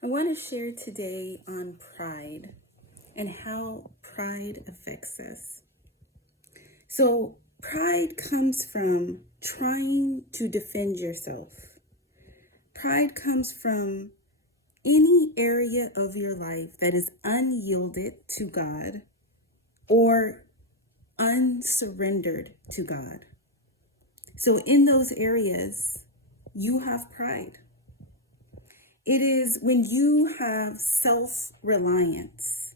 I want to share today on pride and how pride affects us. So, pride comes from trying to defend yourself. Pride comes from any area of your life that is unyielded to God or unsurrendered to God. So, in those areas, you have pride. It is when you have self-reliance,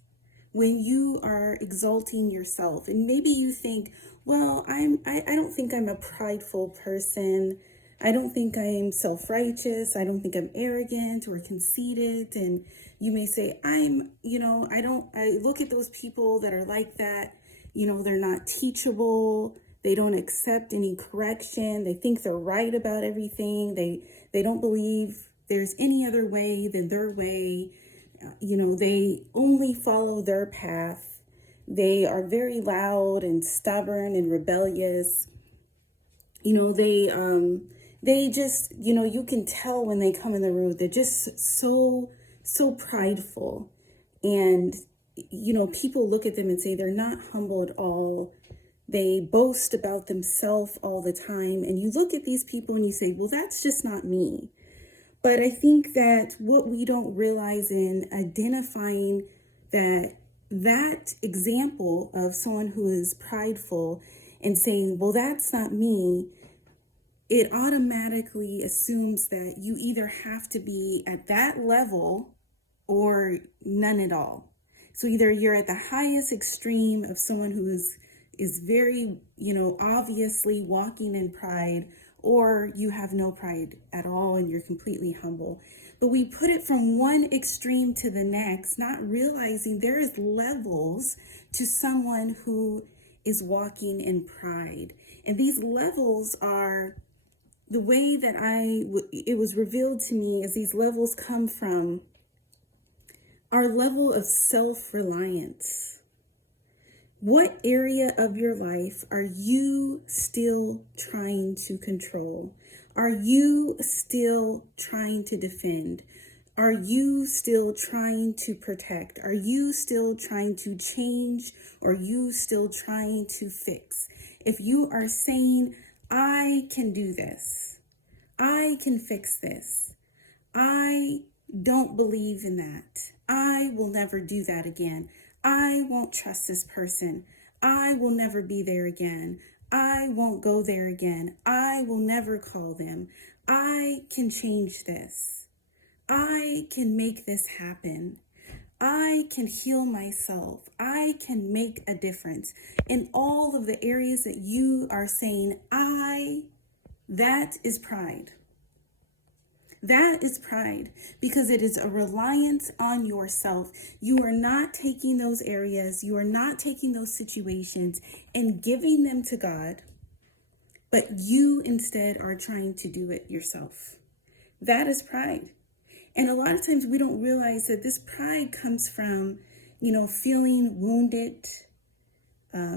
when you are exalting yourself, and maybe you think, well, I don't think I'm a prideful person. I don't think I'm self-righteous. I don't think I'm arrogant or conceited. And you may say, I look at those people that are like that, they're not teachable. They don't accept any correction. They think they're right about everything. They don't believe there's any other way than their way. They only follow their path. They are very loud and stubborn and rebellious. They just, you can tell when they come in the room, they're just so prideful. And, people look at them and say they're not humble at all. They boast about themselves all the time. And you look at these people and you say, well, that's just not me. But I think that what we don't realize in identifying that example of someone who is prideful and saying, well, that's not me, it automatically assumes that you either have to be at that level or none at all. So either you're at the highest extreme of someone who is very, obviously walking in pride, or you have no pride at all and you're completely humble. But we put it from one extreme to the next, not realizing there is levels to someone who is walking in pride. And these levels are the way that it was revealed to me as these levels come from our level of self-reliance. What area of your life are you still trying to control? Are you still trying to defend? Are you still trying to protect? Are you still trying to change? Or are you still trying to fix? If you are saying, I can do this, I can fix this, I don't believe in that, I will never do that again, I won't trust this person, I will never be there again, I won't go there again, I will never call them, I can change this, I can make this happen, I can heal myself, I can make a difference. In all of the areas that you are saying, that is pride. That is pride, because it is a reliance on yourself. You are not taking those areas, you are not taking those situations and giving them to God, but you instead are trying to do it yourself. That is pride. And a lot of times we don't realize that this pride comes from, feeling wounded,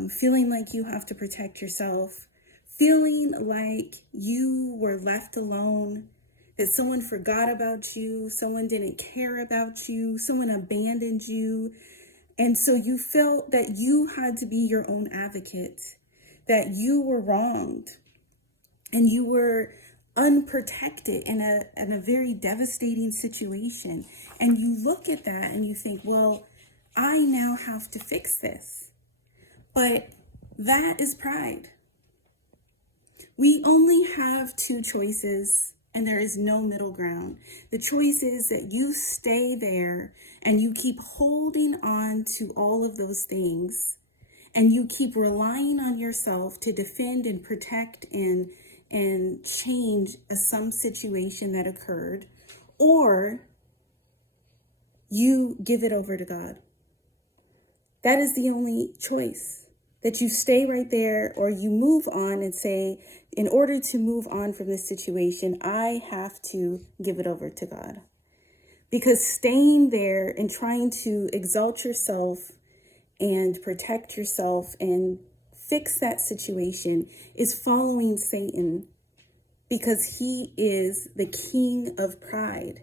feeling like you have to protect yourself, feeling like you were left alone, that someone forgot about you, someone didn't care about you, someone abandoned you. And so you felt that you had to be your own advocate, that you were wronged, and you were unprotected in a very devastating situation. And you look at that and you think, well, I now have to fix this. But that is pride. We only have two choices, and there is no middle ground. The choice is that you stay there and you keep holding on to all of those things, and you keep relying on yourself to defend and protect and change some situation that occurred, or you give it over to God. That is the only choice. That you stay right there, or you move on and say, in order to move on from this situation, I have to give it over to God. Because staying there and trying to exalt yourself and protect yourself and fix that situation is following Satan, because he is the king of pride.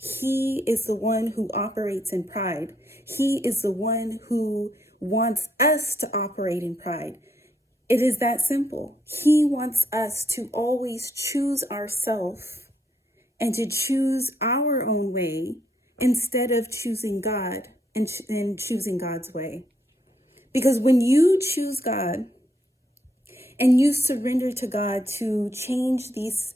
He is the one who operates in pride. He is the one who wants us to operate in pride. It is that simple. He wants us to always choose ourselves and to choose our own way instead of choosing God and choosing God's way. Because when you choose God and you surrender to God to change these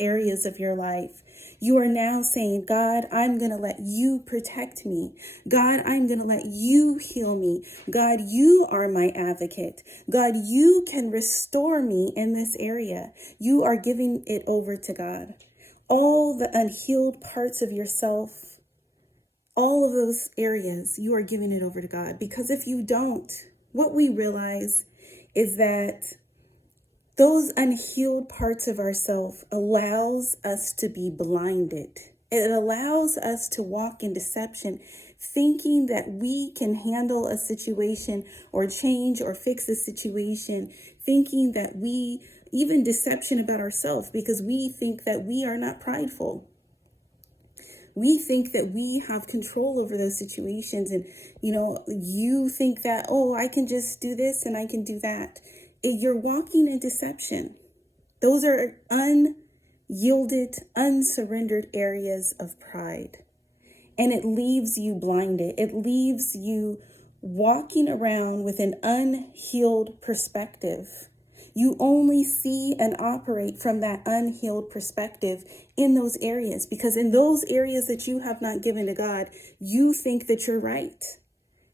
areas of your life, you are now saying, God, I'm going to let you protect me. God, I'm going to let you heal me. God, you are my advocate. God, you can restore me in this area. You are giving it over to God. All the unhealed parts of yourself, all of those areas, you are giving it over to God. Because if you don't, what we realize is that those unhealed parts of ourselves allows us to be blinded. It allows us to walk in deception, thinking that we can handle a situation or change or fix a situation, thinking that even deception about ourselves, because we think that we are not prideful. We think that we have control over those situations. And, you think that, oh, I can just do this and I can do that. You're walking in deception. Those are unyielded, unsurrendered areas of pride. And it leaves you blinded. It leaves you walking around with an unhealed perspective. You only see and operate from that unhealed perspective in those areas, because in those areas that you have not given to God, you think that you're right.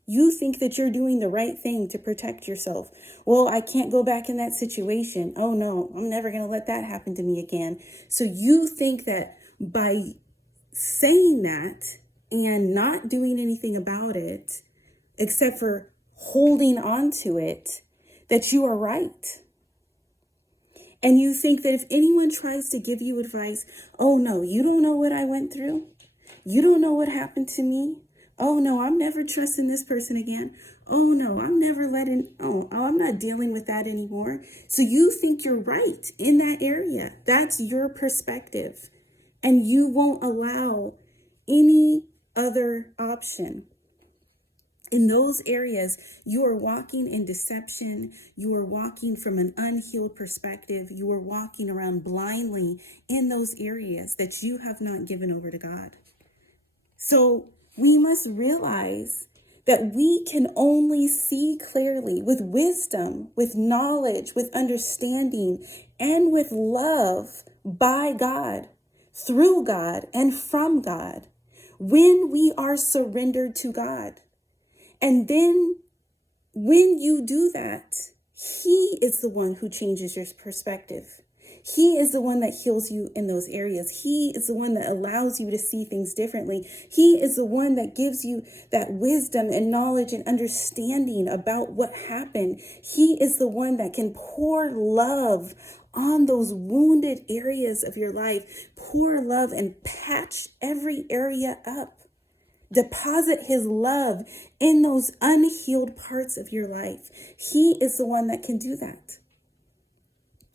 You think that you're doing the right thing to protect yourself. Well, I can't go back in that situation. Oh no, I'm never going to let that happen to me again. So you think that by saying that and not doing anything about it, except for holding on to it, that you are right. And you think that if anyone tries to give you advice, oh no, you don't know what I went through. You don't know what happened to me. Oh no, I'm never trusting this person again. Oh no, I'm not dealing with that anymore. So you think you're right in that area. That's your perspective. And you won't allow any other option. In those areas, you are walking in deception. You are walking from an unhealed perspective. You are walking around blindly in those areas that you have not given over to God. So we must realize that we can only see clearly with wisdom, with knowledge, with understanding, and with love by God, through God, and from God, when we are surrendered to God. And then when you do that, He is the one who changes your perspective. He is the one that heals you in those areas. He is the one that allows you to see things differently. He is the one that gives you that wisdom and knowledge and understanding about what happened. He is the one that can pour love on those wounded areas of your life. Pour love and patch every area up. Deposit His love in those unhealed parts of your life. He is the one that can do that.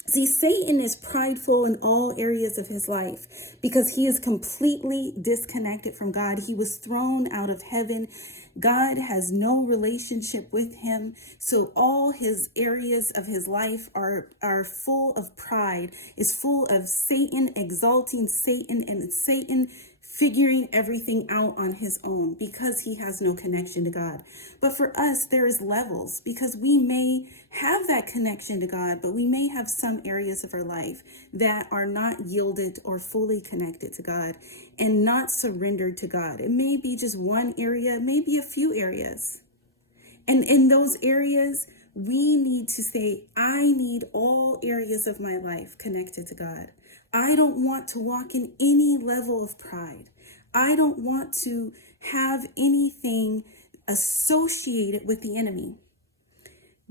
See, Satan is prideful in all areas of his life because he is completely disconnected from God. He was thrown out of heaven. God has no relationship with him. So all his areas of his life are full of pride, is full of Satan exalting Satan and Satan figuring everything out on his own because he has no connection to God. But for us, there is levels because we may have that connection to God, but we may have some areas of our life that are not yielded or fully connected to God and not surrendered to God. It may be just one area, maybe a few areas. And in those areas, we need to say, I need all areas of my life connected to God. I don't want to walk in any level of pride. I don't want to have anything associated with the enemy.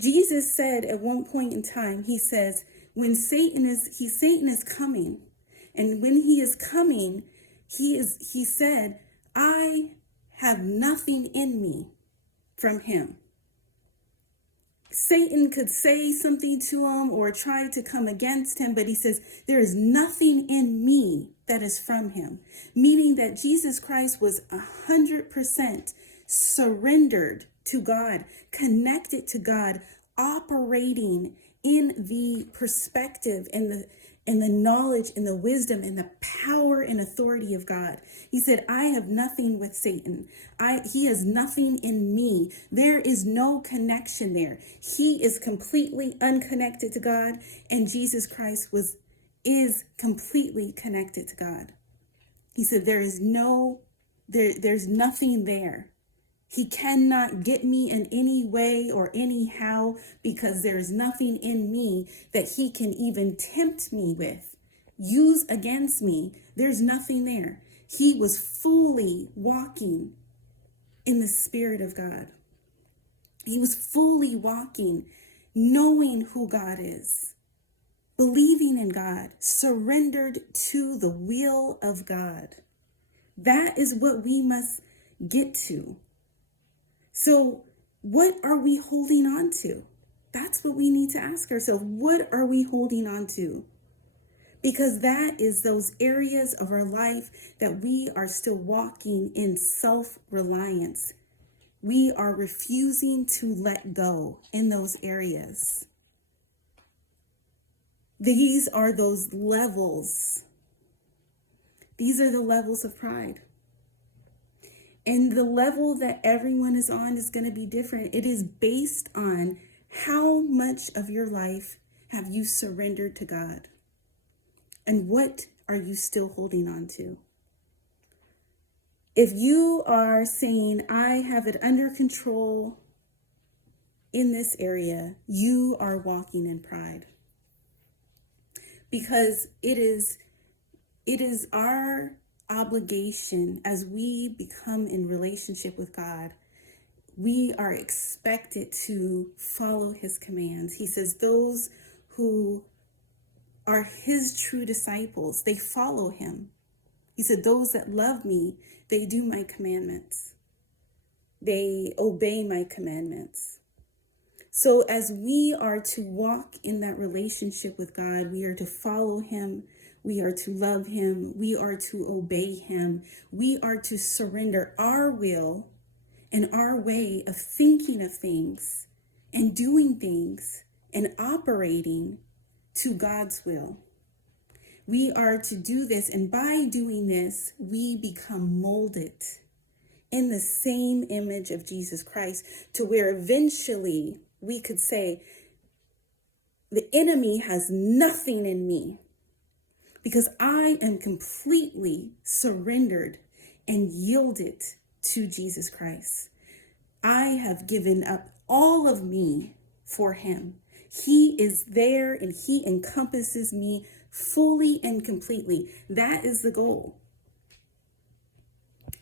Jesus said at one point in time, he says, when Satan is coming, and when he is coming, he said, I have nothing in me from him. Satan could say something to him or try to come against him, but he says, there is nothing in me that is from him. Meaning that Jesus Christ was 100% surrendered to God, connected to God, operating in the perspective and the knowledge and the wisdom and the power and authority of God. He said, I have nothing with Satan. He has nothing in me. There is no connection there. He is completely unconnected to God, and Jesus Christ is completely connected to God. He said, there's nothing there. He cannot get me in any way or anyhow, because there is nothing in me that he can even tempt me with, use against me. There's nothing there. He was fully walking in the Spirit of God. He was fully walking, knowing who God is, believing in God, surrendered to the will of God. That is what we must get to. So what are we holding on to? That's what we need to ask ourselves. What are we holding on to? Because that is those areas of our life that we are still walking in self-reliance. We are refusing to let go in those areas. These are those levels. These are the levels of pride. And the level that everyone is on is going to be different. It is based on how much of your life have you surrendered to God? And what are you still holding on to? If you are saying, I have it under control in this area, you are walking in pride. Because it is our obligation as we become in relationship with God. We are expected to follow his commands. He says those who are his true disciples, they follow him. He said, those that love me, they do my commandments. They obey my commandments. So as we are to walk in that relationship with God, we are to follow him. We are to love him. We are to obey him. We are to surrender our will and our way of thinking of things and doing things and operating to God's will. We are to do this, and by doing this, we become molded in the same image of Jesus Christ, to where eventually we could say, the enemy has nothing in me, because I am completely surrendered and yielded to Jesus Christ. I have given up all of me for him. He is there and he encompasses me fully and completely. That is the goal.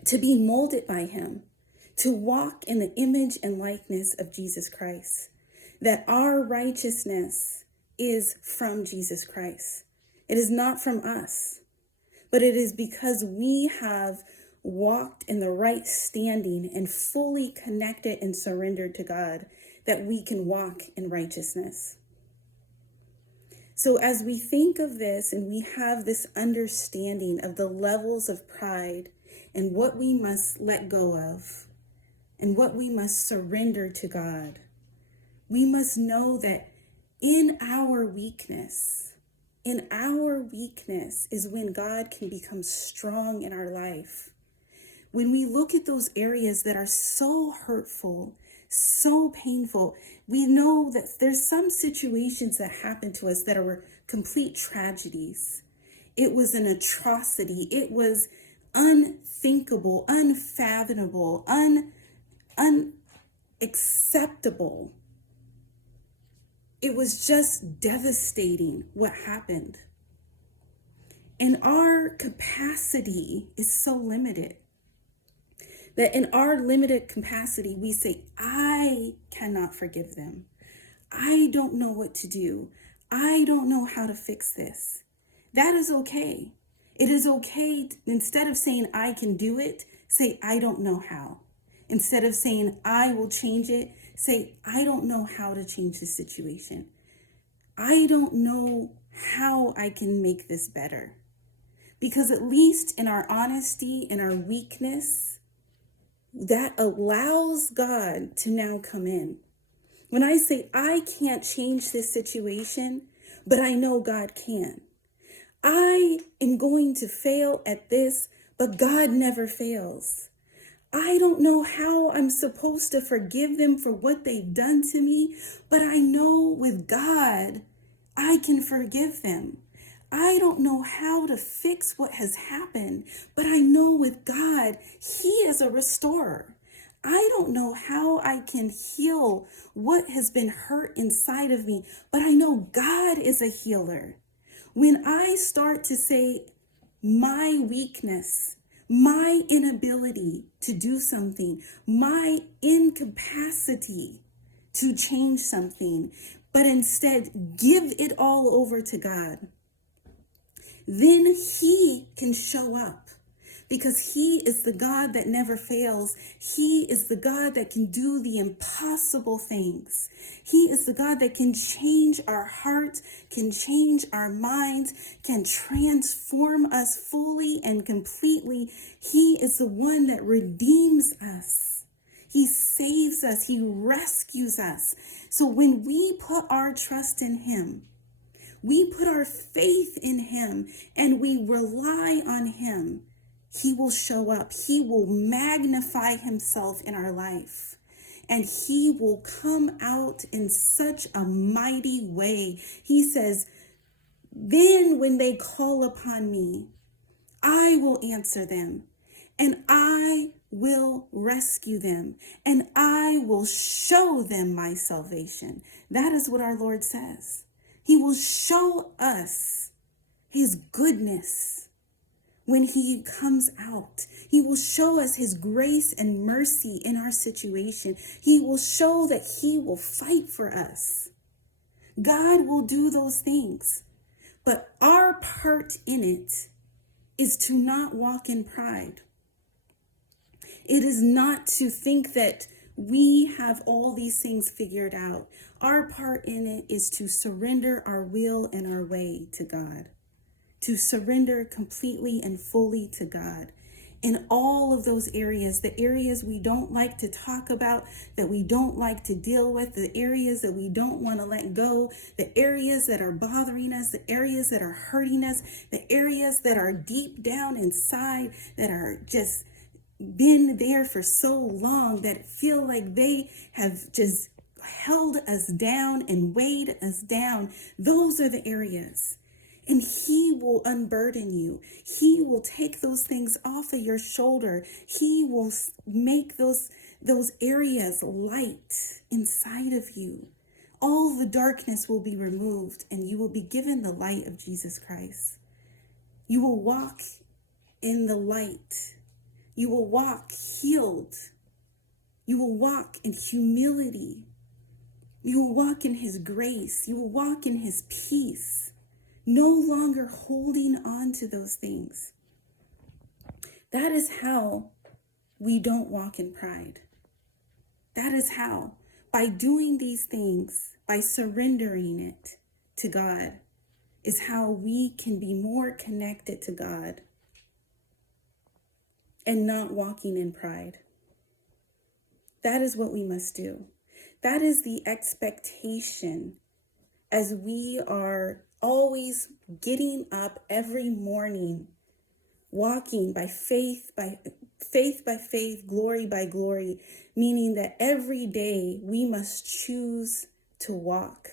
To be molded by him, to walk in the image and likeness of Jesus Christ. That our righteousness is from Jesus Christ. It is not from us, but it is because we have walked in the right standing and fully connected and surrendered to God that we can walk in righteousness. So as we think of this and we have this understanding of the levels of pride and what we must let go of and what we must surrender to God, we must know that in our weakness is when God can become strong in our life. When we look at those areas that are so hurtful, so painful, we know that there's some situations that happen to us that are complete tragedies. It was an atrocity. It was unthinkable, unfathomable, unacceptable. It was just devastating what happened. And our capacity is so limited that in our limited capacity, we say, I cannot forgive them. I don't know what to do. I don't know how to fix this. That is okay. It is okay, instead of saying I can do it, say I don't know how. Instead of saying, I will change it, say, I don't know how to change this situation. I don't know how I can make this better. Because at least in our honesty, in our weakness, that allows God to now come in. When I say, I can't change this situation, but I know God can. I am going to fail at this, but God never fails. I don't know how I'm supposed to forgive them for what they've done to me, but I know with God, I can forgive them. I don't know how to fix what has happened, but I know with God, He is a restorer. I don't know how I can heal what has been hurt inside of me, but I know God is a healer. When I start to say my weakness, my inability to do something, my incapacity to change something, but instead give it all over to God, then He can show up, because He is the God that never fails. He is the God that can do the impossible things. He is the God that can change our hearts, can change our minds, can transform us fully and completely. He is the one that redeems us. He saves us. He rescues us. So when we put our trust in Him, we put our faith in Him, and we rely on Him, He will show up. He will magnify Himself in our life, and He will come out in such a mighty way. He says, then when they call upon me, I will answer them, and I will rescue them, and I will show them my salvation. That is what our Lord says. He will show us His goodness when He comes out. He will show us His grace and mercy in our situation. He will show that He will fight for us. God will do those things. But our part in it is to not walk in pride. It is not to think that we have all these things figured out. Our part in it is to surrender our will and our way to God, to surrender completely and fully to God in all of those areas, the areas we don't like to talk about, that we don't like to deal with, the areas that we don't want to let go, the areas that are bothering us, the areas that are hurting us, the areas that are deep down inside that are just been there for so long that feel like they have just held us down and weighed us down. Those are the areas. And He will unburden you. He will take those things off of your shoulder. He will make those areas light inside of you. All the darkness will be removed, and you will be given the light of Jesus Christ. You will walk in the light. You will walk healed. You will walk in humility. You will walk in His grace. You will walk in His peace. No longer holding on to those things. That is how we don't walk in pride. That is how, by doing these things, by surrendering it to God, is how we can be more connected to God and not walking in pride. That is what we must do. That is the expectation as we are always getting up every morning, walking by faith, by faith, glory by glory, meaning that every day we must choose to walk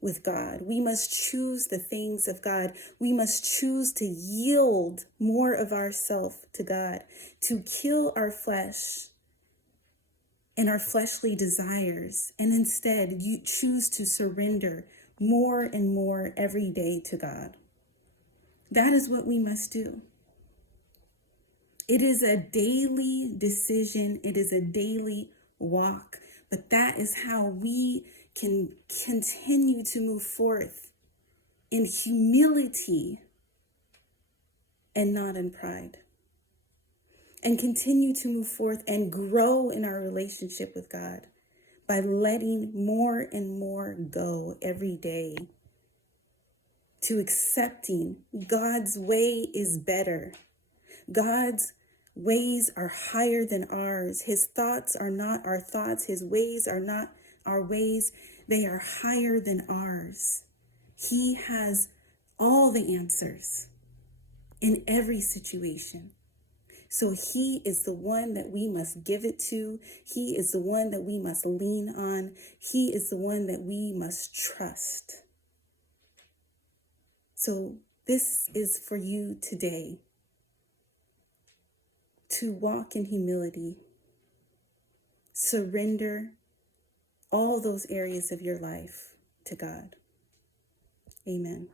with God. We must choose the things of God. We must choose to yield more of ourself to God, to kill our flesh and our fleshly desires, and instead you choose to surrender more and more every day to God. That is what we must do. It is a daily decision. It is a daily walk. But that is how we can continue to move forth in humility and not in pride. and continue to move forth and grow in our relationship with God by letting more and more go every day, to accepting God's way is better. God's ways are higher than ours. His thoughts are not our thoughts. His ways are not our ways. They are higher than ours. He has all the answers in every situation. So he is the one that we must give it to. He is the one that we must lean on. He is the one that we must trust. So this is for you today, to walk in humility, surrender all those areas of your life to God. Amen.